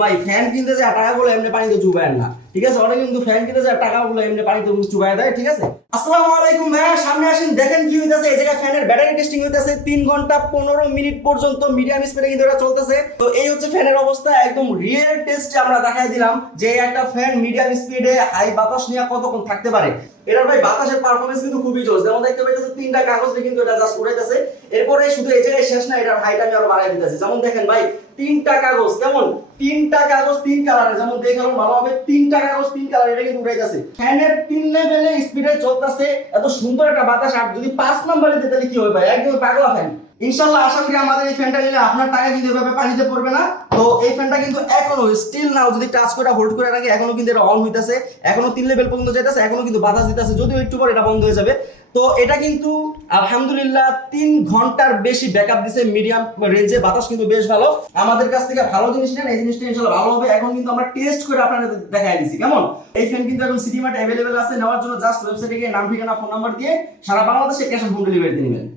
ভাই ফ্যান কিনতে যায় টাকাগুলো এমনি পানিতে চুবায় না, ঠিক আছে? ওরা কিন্তু ফ্যান কিনতে যায় টাকাগুলো এমনি পানিতে চুবায় দেয়, ঠিক আছে? আসসালামু আলাইকুম ভাইয়া, সামনে আসেন, দেখেন কি হইতাছে। এই জায়গায় ফ্যানের ব্যাটারি টেস্টিং হইতাছে 3 ঘন্টা 15 মিনিট পর্যন্ত মিডিয়াম স্পিডে কিন্তু এটা চলতেছে। তো এই হচ্ছে ফ্যানের অবস্থা, একদম রিয়েল টেস্টে আমরা দেখাই দিলাম যে একটা ফ্যান মিডিয়াম স্পিডে হাই বাতাস নিয়ে কতক্ষণ থাকতে পারে। এটার ভাই বাতাসের পারফরম্যান্স কিন্তু খুবই জোস। যেমন দেখতে পাইতেছে 3টা কাগজ দিয়ে কিন্তু এটা জাস্ট উড়াইতেছে। এরপরে শুধু এই জায়গায় শেষ না, এটার হাইট আমি আরো বাড়াই দিতেছি। যেমন দেখেন ভাই 3টা কাগজ, কেমন 3টা কাগজ 3 কালারের, যেমন দেখালাম ভালোভাবে 3টা কাগজ 3 কালার, এটা কিন্তু উড়াইতেছে। ফ্যানের 3 লেভেলে স্পিডে চলতেছে, এত সুন্দর একটা বাতাস। আর যদি 5 নম্বরে দিতে তাহলে কি হবে ভাই, একদম পাগলা ফ্যান। ইনশাআল্লাহ আশা করি আমাদের এই ফ্যানটা নিলে আপনার টাকা কিন্তু এভাবে পানিতে পড়বে না। তো এই ফ্যানটা কিন্তু এখনো স্টিল নাও যদি টাচ করে হোল্ড করে রাখে এখনো কিন্তু এটা অন হইতাছে, এখনো 3 লেভেল পর্যন্ত যাইতাছে, এখনো কিন্তু বাতাস দিতেছে, যদিও একটু পরে এটা বন্ধ হয়ে যাবে। তো এটা কিন্তু আলহামদুলিল্লাহ 3 ঘন্টার বেশি ব্যাকআপ দিছে, মিডিয়াম রেঞ্জে, বাতাস কিন্তু বেশ ভালো। আমাদের কাছ থেকে ভালো জিনিস নেন, এই জিনিসটা ইনশাআল্লাহ ভালো হবে। এখন কিন্তু আমরা টেস্ট করে আপনাদের দেখাই দিছি কেমন। এই ফ্যান কিন্তু এখন সিটি মার্ট अवेलेबल আছে, নেওয়ার জন্য জাস্ট ওয়েবসাইটে গিয়ে নাম ঠিকানা ফোন নাম্বার দিয়ে সারা বাংলাদেশে ক্যাশ অন হোম ডেলিভারি দিয়ে নেবেন।